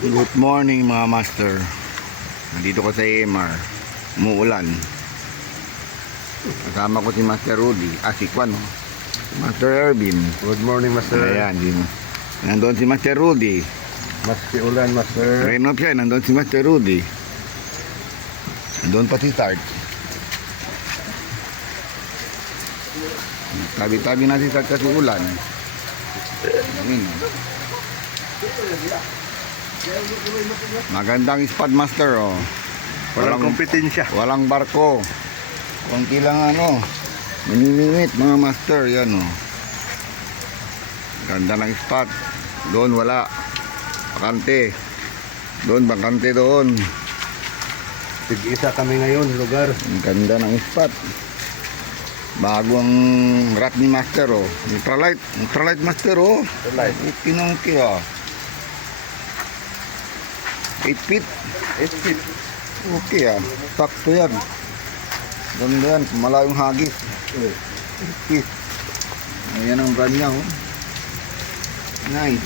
Good morning mga master. Nandito ko sa AMR. Umuulan. Kasama ko si Master Rudy. Si Kwan, no? Master Ervin. Good morning, Master. Ayan, nandun si Master Rudy. Maski ulan, Master. Rain of siya, nandun si Master Rudy. Nandun pa si Tart. Tabi-tabi na si Tart kasi ulan. Ayan. Magandang spot, Master, oh. Walang kompetensya. Walang barko. Kunti lang minimit mga master. Yan, oh. Ganda ng spot. Doon wala. Bakante. Doon, bakante doon. Tig-isa kami ngayon, lugar. Ang ganda ng spot. Bago ang rat ni Master, oh. Ultralight Master, oh. Ultralight. Pinongki, oh. 8 feet. 8 feet. Okay, sakto yan. Ganda yan, malayong hagis. 8 feet. Ayan ang brand niya, oh. Nice.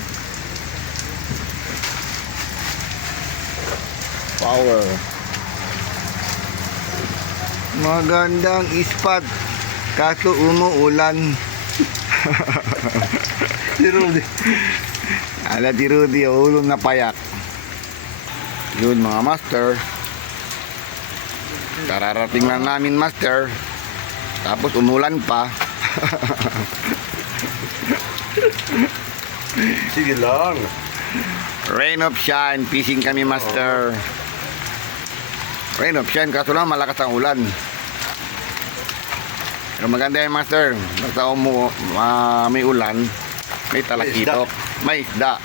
Power. Magandang spot. Kaso umuulan. Si Rudy. Ala si Rudy, ulong na payak. Yun mga master. Kararating lang namin, Master. Tapos umulan pa. Sige lang. Rain of shine, fishing kami, Master. Rain of shine, kaso lang malakas ang ulan. Pero maganda yan, Master. Basta may ulan, may talakitok, may isda.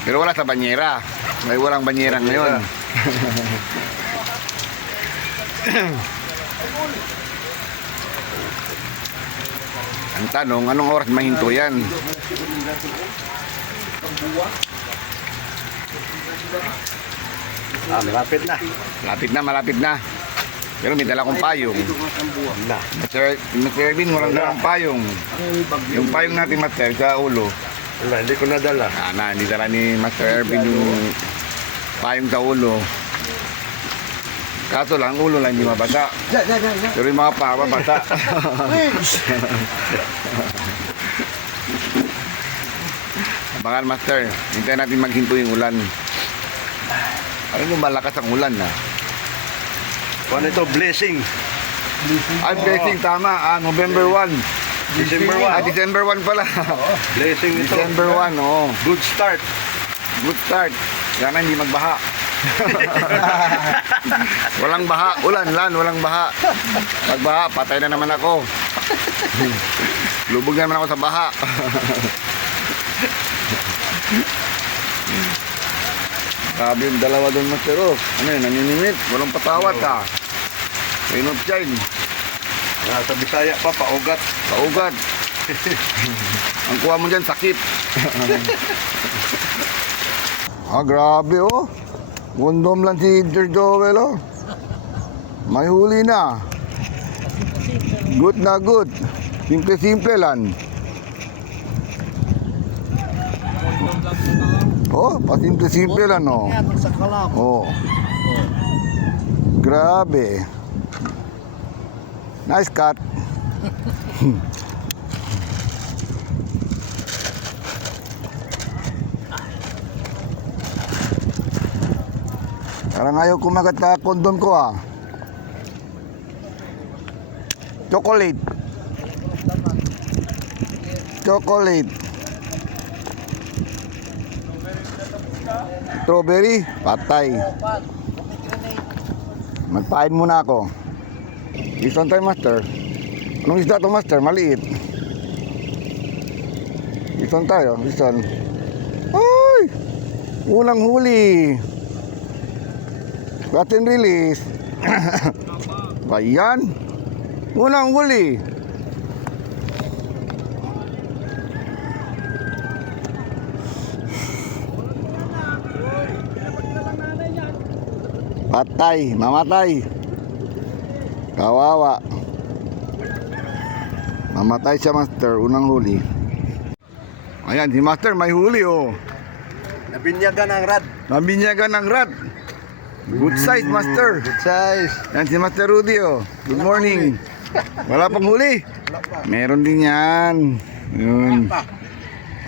Pero wala sa banyera. May walang banyera ngayon. Ang tanong, anong oras mahinto yan? Malapit na. Malapit na. Pero may dala kong payong. Mr. Ervin, walang dalang payong. Yung payong natin, Master, sa ulo. Wala, hindi ko nadala. Hindi dala ni Master Ervin yung payong sa ulo. Kaso lang, ulo lang hindi mabasa. Pero yung mga paa, mabasa. Abangan, Master. Hintayin natin maghinto yung ulan. Ano yung malakas ang ulan, ha? Ano ito? Blessing. Blessing, tama. November 1. December 1. December 1 pala. Blessing ito. December 1, oh. Good start. Good start. Sana hindi magbaha. Walang baha. Walang baha. Pag baha, patay na naman ako. Lubog na naman ako sa baha. Sabi yung dalawa doon, Master, oh. Ano yun, naninimit. Walang patawat, ha. Rain of shine. Sa Bisaya pa, paugat. Paugat. Ang kuha mo dyan, sakit. Grabe, oh. Gundom lang si Sir Joel, oh. May huli na. Good na good. Simple lang. Oh, pasimple lang, oh. Oh. Grabe. Nice cut. Parang ayaw kumagat na kondom ko, ah. Chocolate. Strawberry, patay. Magpain muna ako. Isang tayo, Master. Anong isda ito, Master? Maliit. Isang tayo, isang. Ay! Unang huli. Got and release. Ayan. Unang huli. Patay, mamatay. Kawawa. Mamatay siya, Master, unang huli. Ayan, si Master may huli, oh. Nabinyagan ang rad. Nabinyagan ng rat. Good size, master. Good size. Yan si Master Rudy, oh. Good morning. Wala pang huli. Meron din yan. Yun.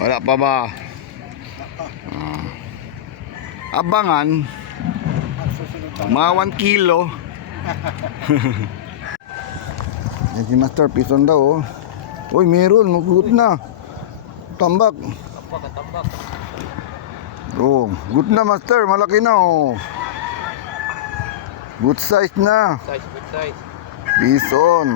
Wala pa ba? Ah. Abangan. Mga 1 kilo. Yan si Master, pison daw, oh. Uy, meron. Good na. Tambak. Oh, good na, Master. Malaki na, oh. Good size na. Good size. Bison.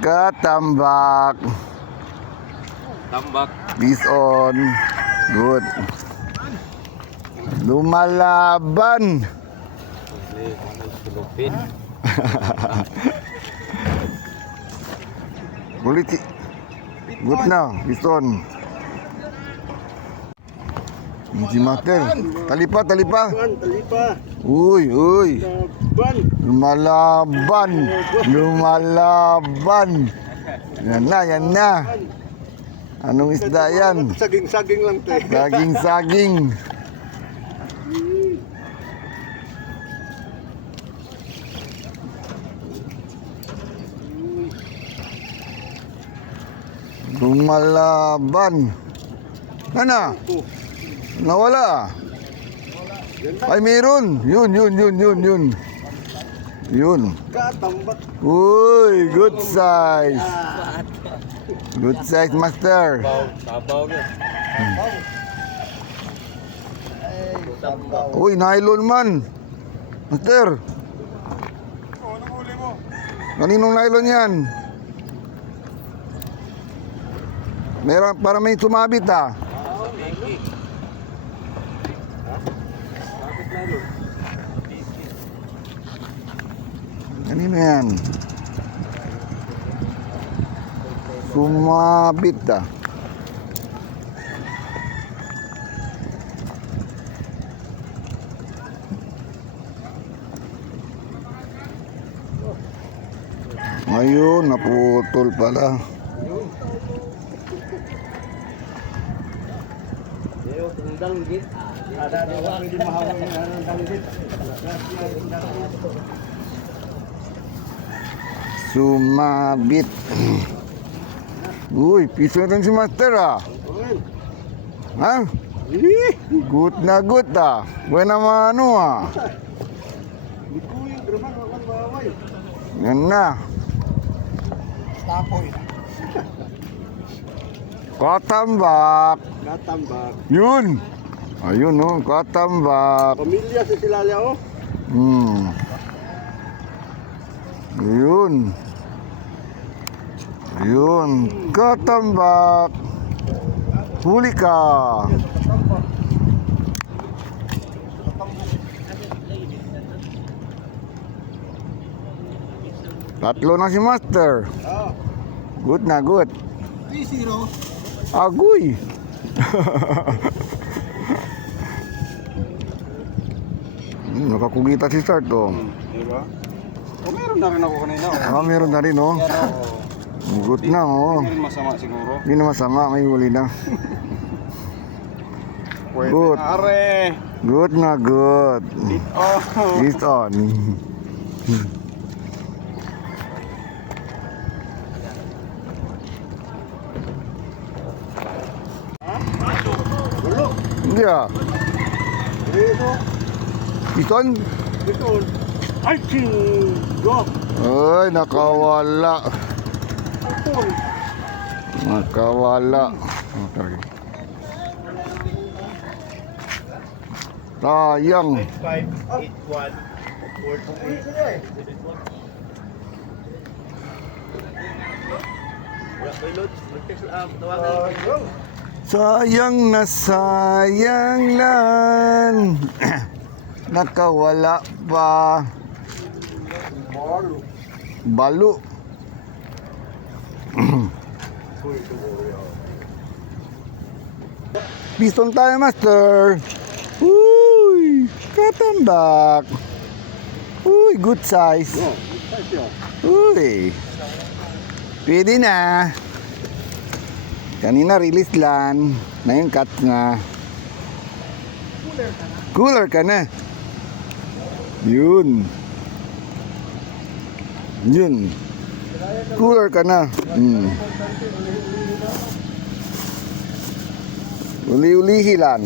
Katambak. Tambak. Bison. Good. Lumalaban. Tulupin. Kulit. Good na, bison. Si Master. Talipa, talipa. Talipa. Uy, uy. Ban. Lumalaban. Lumalaban. Yan na, yan na. Anong isda yan? Saging-saging lang te. Saging-saging. Lumalaban. Ano? Nawala. Ay, meron. Yun, yun, yun, yun, yun. Yun. Katambak. Uy, good size. Good size, Master. Sabaw na. Uy, nylon man. Master. Kaninong nylon yan? Meron, para may tumabit, ah. Kanino yan? Sumabit, ah. Ayun, naputol pala. Sumabit. Uy, piso na si Master, ah. Ha? Good na good, ah. Buena mano, ah. Yan na. Tapoy. Katambak. Katambak. Yun. Ayun, oh, katambak. Pamilya sa Silalia oh. Yun. Yun. Katambak. Huli ka. Tatlo na si Master. Good na, good. 3-0. Agoy. Nakakugita si Start, oh. Diba? O meron na rin ako kanina oh. Ah, meron na rin, oh. Good na, oh. Hindi rin masama siguro. Hindi na masama, may huli na. Pwede Good. na are. Good na, good. Oh. It's on. Gulo. Yeah. Dito. Piton? Dito. Ay, go. Ay, nakawala. Ito. Nakawala. Okay. Sayang. 581 Sayang na sayang lang. Nakawala pa. Balo. Piston tayo, Master. Uy, katambak. Uy, good size. Uy, pwede na. Kanina release lang. Ngayon cut na. Cooler ka na. Yun. Yun. Cooler ka na. Uli-ulihi lang.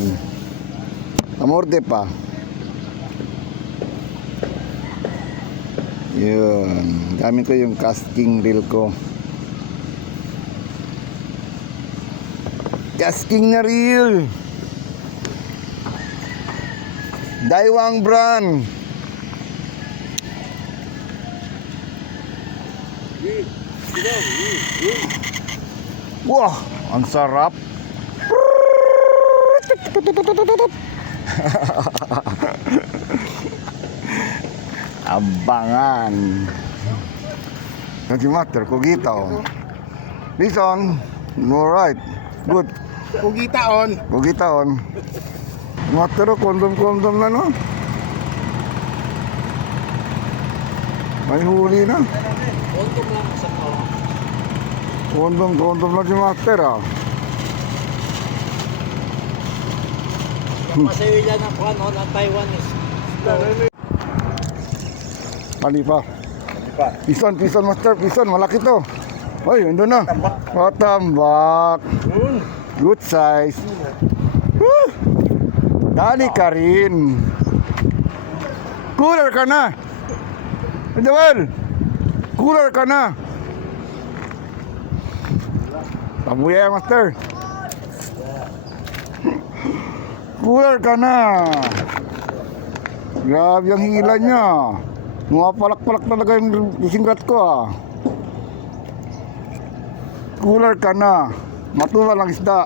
Amorde pa. Yun. Gamit ko yung casting reel ko. Casting na reel. Daiwang brand. Wah, ang sarap. Abangan. Nag-matter, kugitaw. Listen, alright. Good. Kugitaon. Kugitaon. Matter, kondom-kondom na no. May huli na. Kondom lang sa kawa. Kondom-kondom na si Master ah. Masayo yan ang kwan, ng Taiwanese. Ali pa. Pison, Master, pison, malaki to. Ay, ando na. Tambak. Good size. Woo! Dali ka rin. Cooler ka na. Joel, cooler ka na. Tabuya, Master. Cooler ka na. Grabe ang hila niya. Mga palak-palak talaga yung isingrat ko ah. Cooler ka na. Matuwa lang isda.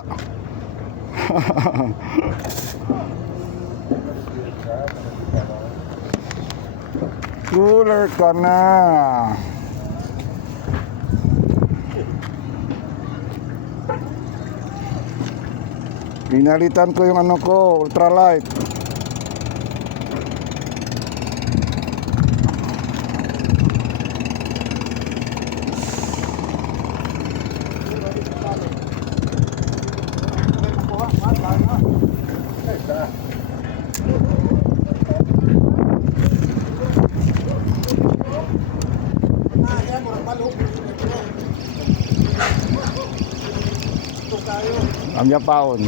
Cooler ka na. Pinalitan ko yung ano ko, ultralight. Ang yapaon.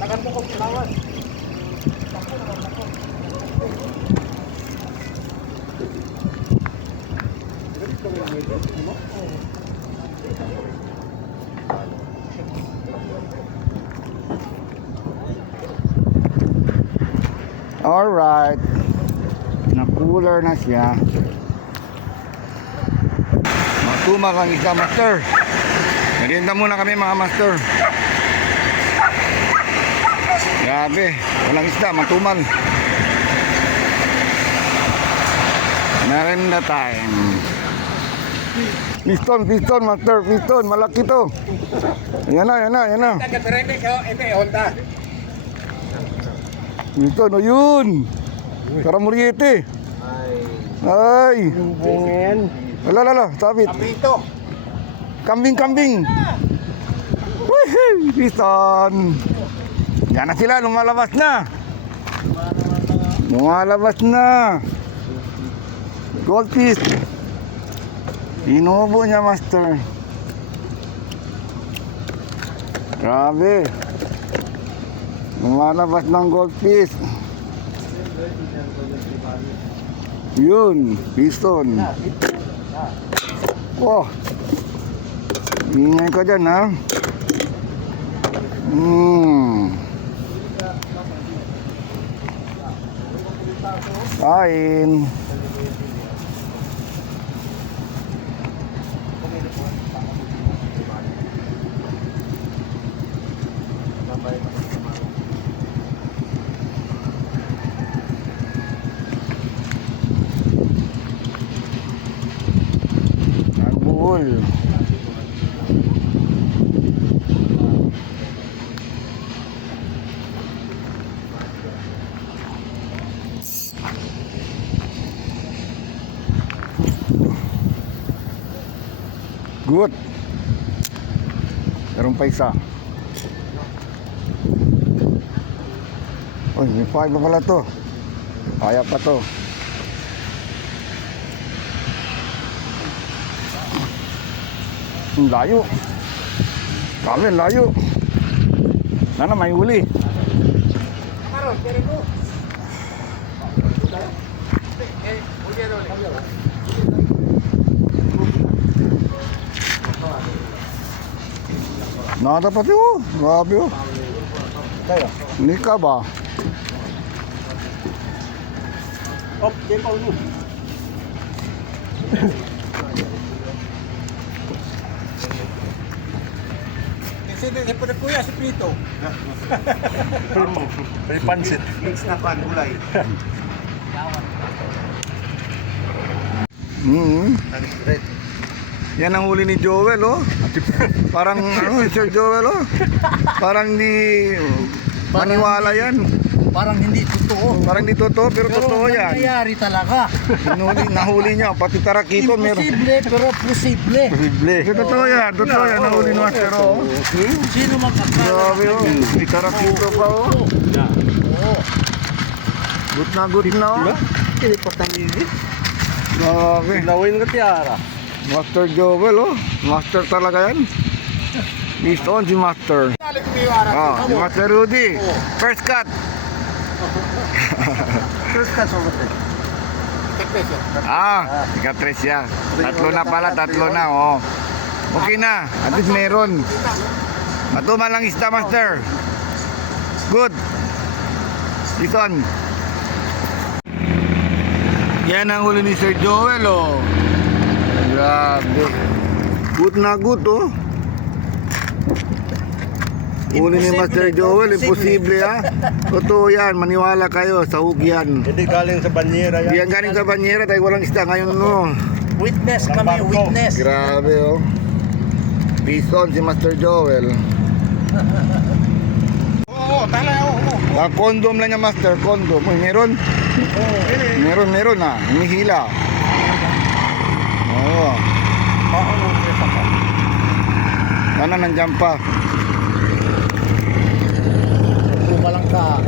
Tagan mo kong kulawan. Alright. Na-cooler na siya. Matuma kang isa, Master. Merienda muna kami mga Master. Grabe, walang isda, matumal. Merienda time. Piston, Master, piston, malaki to. Yan na. Taga-tremik, ito Honda. Piston, o yun. Karamuriete. Ay. Bungin. Lala, sabit. Kapito. Kambing. Woohoo! Piston. Yan na sila, lumalabas na. Goldfish. Inubo niya, Master. Grabe. Lumalabas ng goldfish. Yun, piston. Wow. Ingay ka dyan, ha? Kain. Ang buhol. Good. Meron pa isa. Uy, may 5 pa pala to. Kaya pa to. Ang layo. Kami, layo. Sana may huli. Nada pati oh. Grabe oh. Hindi ka ba? Oh, dia kau dulu. Di sini daripada kuya si Prito. May pansit. Mix na pan gulay. Yan ang huli ni Joel oh. Parang ano, Sir Joel oh. Parang di maniwala yan. Parang hindi totoo. Parang di totoo pero totoo yan. Nangyayari talaga. Nahuli niya pati tarakito meron. Imposible pero posible. Totoo yan, nahuli ni Master oh. Sino makakala? Grabe oh. May tarakito pa oh. Oo. Good na oh. Hindi pa tanili. Grabe. Lawin ka tiara. Master Joel oh. Master talaga yan. He's on si Master. Ah, si Master Rudy. First cut. Terus ka sobat. Ika-tres siya. Tatlo na oh. Okay na. At least meron. Matuman lang isda, Master. Good. Listen. Yan ang huli ni Sir Joel oh. Grabe. Good na good oh. Huli ni Master Joel, imposible ha. Totoo yan, maniwala kayo, sahug yan. Hindi galing sa banyera Hindi yan galing sa banyera dahil walang isda ngayon no. Witness kami, witness. Grabe oh. Bison si Master Joel. Oo, tala oo. Condom lang niya Master, condom. Uy, meron? Meron na, hinihila. Oo. Sana nandiyan pa. Bumalang ka.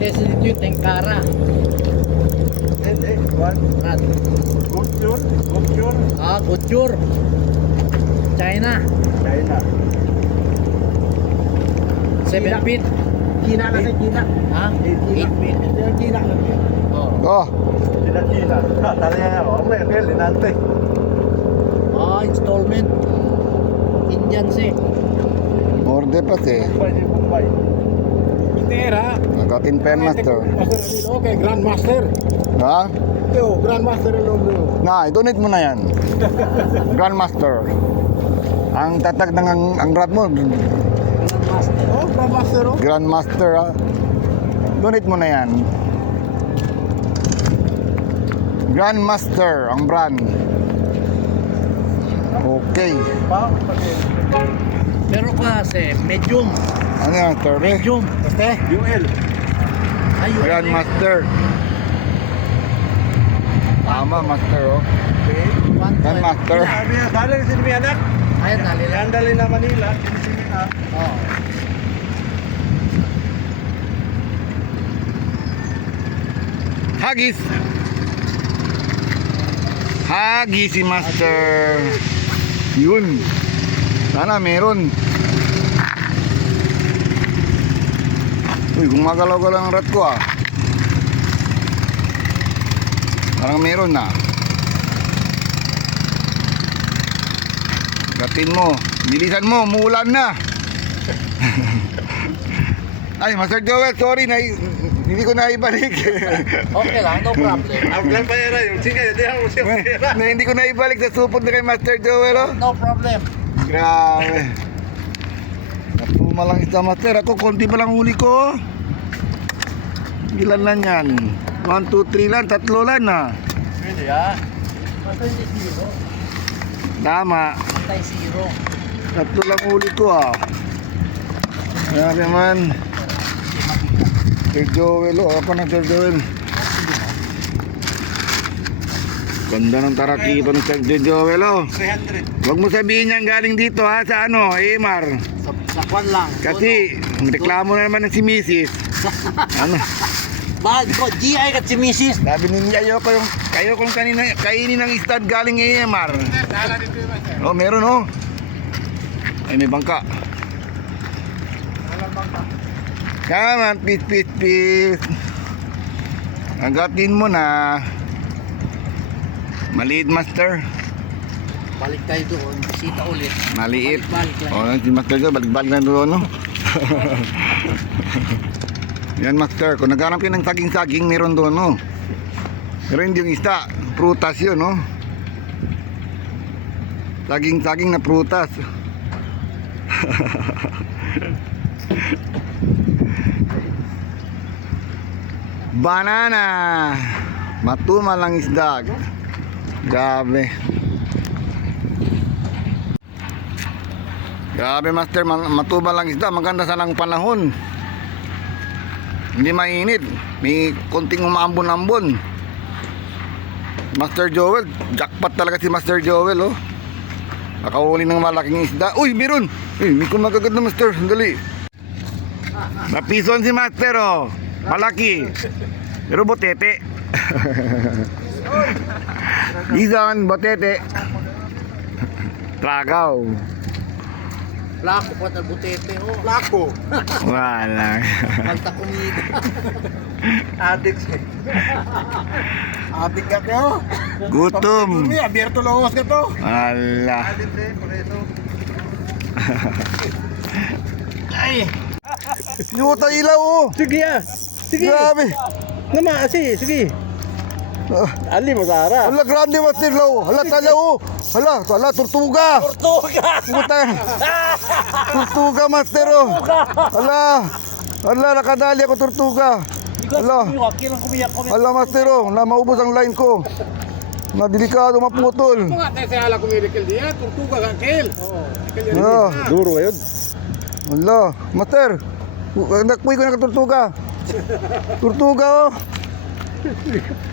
Destitute Tengkara. Rat. Gokjur. Gojur. China. 7 feet. Cina na sa Cina. Ha? 8 feet. Cina na. Oh. Oh, China. Talihan ako. May linante. Installment. Indian si. morde pa si. Bombay. Tera. Nagatin pen Master. Okay, Grandmaster. Ha? Yo, Grandmaster lo. Na, i-donate mo na yan. Grandmaster. Ang tatag ng ang rad mo, Grandmaster. Oh, Grandmaster oh. Grandmaster ha. Donate mo na yan. Grandmaster ang brand. Okay. Pero kasi medium. Ano yan, Master? Medium. UL. Ayun. Grandmaster. Tama, Master oh. Grandmaster. Galing sa sini anak. Ayun, nalilan. Dali na Manila. Sini na. Oh. Hagis. Hagis si Master. Yun. Sana meron. Uy, gumagalaw-galaw ang rat ko ah. Parang meron na. Gatin mo. Bilisan mo, umuulan na. Ay, Master Joel, sorry na hindi ko na ibalik. Okay lang, no problem. Ang plan pa yan yung sige, hindi ako siya. Hindi ko na ibalik sa supot na kay Master Joel oh. No problem. Grabe. Natuma lang isda Master. Ako, konti pa lang huli ko. Ilan lang yan? 1, 2, 3 lang, 3 lang na. Pwede ah. Patay zero. Tama. Patay zero. 3 lang huli ko ah. Grabe man. Sir Joel, oh. Ako na Sir Joel. Ganda ng tarakito ni Sir Joel, oh. 300. Huwag mo sabihin niyang galing dito ha, sa ano, Emar. Sa kwan lang. Kasi, reklamo na naman ng si Mrs. Ano? Bakit ko, GI kat si Mrs. Sabi niya, kayo kung kanina, kainin ng isdad galing Emar. Oh, meron oh. Ay, may bangka. Come on, peace. Agatin mo na. Maliit, master. Balik tayo doon, bisita ulit. Maliit. Balik lang. Oh, si master ko, balik-balik na doon, no? Yan, master. Kung naghanap yun ng saging-saging, meron doon, no? Pero hindi yung isda. Prutas yun, no? Saging-saging na prutas. Banana. Matumal lang isda. Grabe. Grabe, master, matumal lang isda. Maganda sana ang panahon. Hindi mainit. May konting umaambon-ambon. Master Joel, jackpot talaga si Master Joel, oh. Nakahuli ng malaking isda. Uy, meron. May kumagagad na, master. Sandali. Napison si master, oh. Malaki. Pero botete. Bison, botete. Tragaw. Lako po at butete, oh. Lako. Wala. Malta kumida. Adik siya. Adik ka kayo. Gutom. May abierto lawas ka to. Ala. Adik siya, por eso. Ay! Yuta ilaw, oh. Sige ah. Sige. Grabe. Nama, sige. Ah. Ali mo Sara. Hala, grande, master law. Hala, tala, oh. Hala, tortuga. Puta. Tortuga, master, oh. Hala, nakadali ako tortuga. Hala, master, oh. Maubos ang line ko. Delikado, maputol. Nga tayo sa ala kumirikil diya. Tortuga ka kel. Hala, Duro ngayon. hala, master. Nakpuy ko na ka tortuga. Tortuga, oh.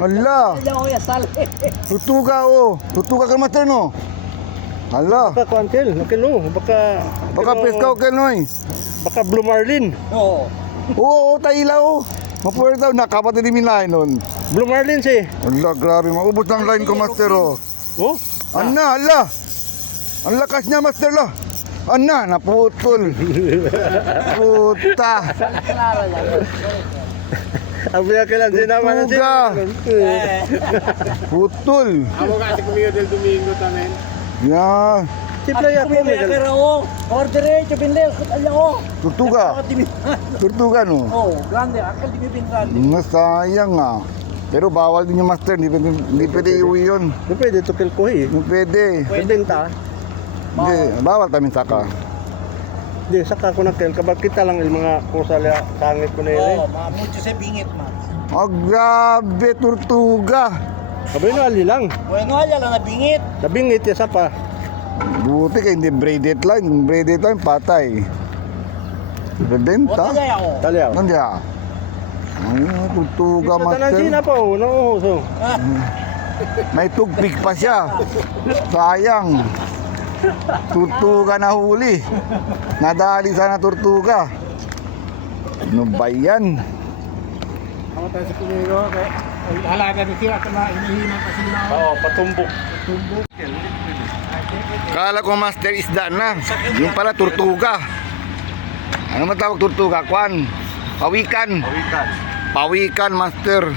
Hala, tortuga, oh. Tortuga ka, master, no. Hala, Baka kuan kel. Nakilo. baka peskaw ka, noy. Baka Blue Marlin. Oo. Oo, taila, oh. Mapuwer daw, nakapatid din line nun. Blue Marlin siya. Hala, grabe, maubos ang line ko, master, oh. Oh? Ana, hala. Ang lakas niya, master, lo. Ana, naputol. Puta. Ang biya ka lang. Sinama na siya. Putol. Amo kasi kumiyo del Domingo tamen. Yan. Sipla ya ko Miguel. Order ito, pinleo. Ayaw. Tortuga. Tortuga, no. Oh, grande. Akal di bibintan. Nasayang, ah. Pero bawal din yung master. Hindi pwede iuwi yun. Di pwede to kel ko eh. Hindi pwede. Benta. Hindi, bawal tamin saka. Di saka ko na kel kabal kita lang il mga kusala sangit ko na yun. Oh, mga mucho sa bingit, man. Oh, grabe, tortuga. Kabay na ali lang. Bueno, ayaw lang na bingit. Sabingit ya sa pa. Buti ka, hindi braided line. Braided line, patay. Bebenta. Wala ayaw. Talyaw. Nandiya. Ay, tortuga, Tanan master. sina pa oh, no so. May tugpik pa siya. Sayang. Tortuga na huli. Nadali sana tortuga. Ano ba yan? Ako tayo sa kumigo kay halaga ni siya kana inihiman kasi na. Oo, patumbok. Patumbok. Kala ko master isda na. Yung pala tortuga. Ano matawag tortuga? Kwan? Pawikan. Pawikan. Pawikan, master.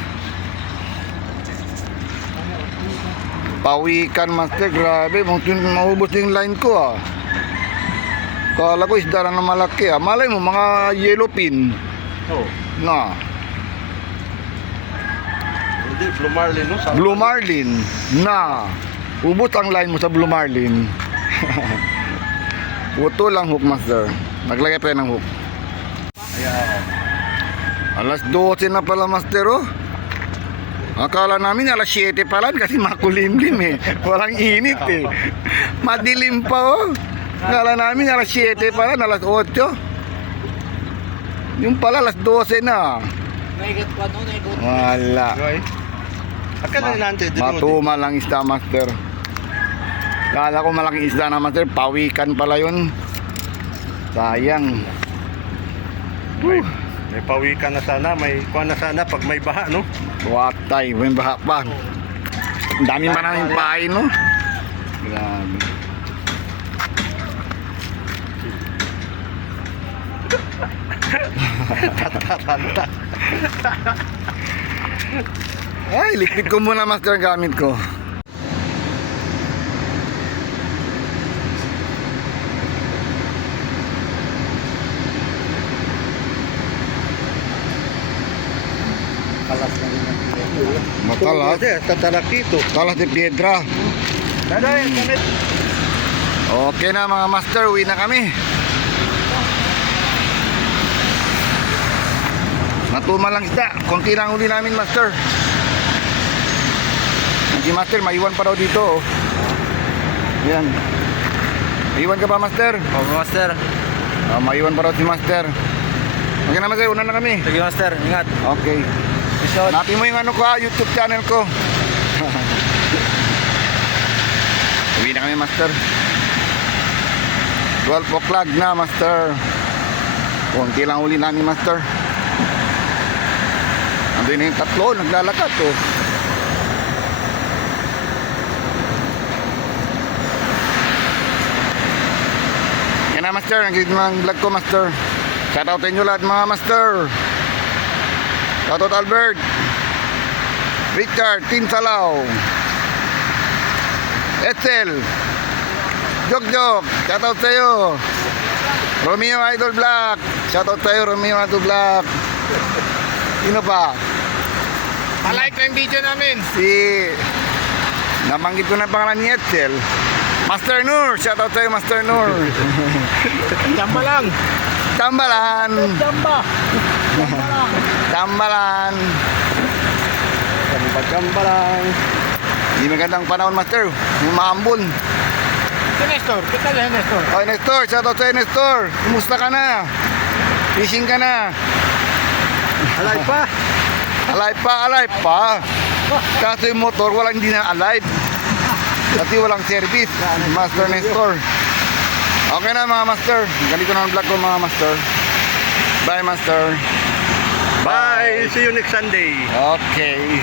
Pawikan, master. Grabe, maubos yung line ko, ah. Kala ko isda lang na malaki, ah. Malay mo, mga yellowfin. Oh. Na. Hindi Blue Marlin no sa. Blue Marlin. Na. Ubos ang line mo sa Blue Marlin. Puto lang hook, master. Naglagay pa yan ng hook. Ayan. Alas 12 na pala, master, oh. Akala namin alas 7 pa lang kasi makulimlim, eh. Walang init, eh. Madilim pa, oh. Akala namin alas 7 pa lang, alas 8. Yung pala alas 12 na. Wala. Akan na nante dito. Matuma lang isda, master. Kala ko malaking isda na, master. Pawikan pala yun. Sayang. May pawikan na sana, may kuha na sana pag may baha, no? Watay, may baha pa. Ang dami pa namin pain, no? Grabe. Tata. Ay, liquid ko muna, master, gamit ko. Kalas na rin ang Makalas. Tatarak dito. Kalas de piedra. Daday, kamit. Okay na mga master, uwi na kami. Matuma lang isda. Konti lang uli namin, master. Hindi, master, maiwan pa daw dito. Oh. Yan. Maiwan ka pa, master? Opo, master. Maiwan pa daw si master. Okay na, master. Una na kami. Sige, master. Ingat. Okay. Hanapin mo yung ano ko, YouTube channel ko. Uwi na kami, master. 12 o'clock na, master. Konti lang uli namin, master. Ando na yung tatlo, naglalakad to. Yan na, master. Nag-edit mga vlog ko, master. Shoutoutin nyo lahat, mga master. Shoutout Albert, Richard, Tinsalaw, Etzel, Jok, shoutout sa'yo. Romeo Idol Black, shoutout sa'yo, Romeo Idol Black. Sino pa? Pa-like na yung video namin. Nabanggit ko na pangalan ni Etzel. Master Nur, shoutout sa'yo, Master Nur. Jamba lang. Tambalan. Jamba. Jamba lang. Tambalan. Pagkamba lang. Hindi magandang panahon, master. Umambon. Si Nestor. Kita lang, Nestor. Oy, Nestor, shoutout sa'yo, Nestor. Kumusta ka na? Fishing ka na? Alay pa. Alive pa. Kasi yung motor, walang hindi na alive. Kasi walang service. Master Nestor. Okay na, mga master. Ganito na ang vlog ko, mga master. Bye, master. Bye. See you next Sunday. Okay.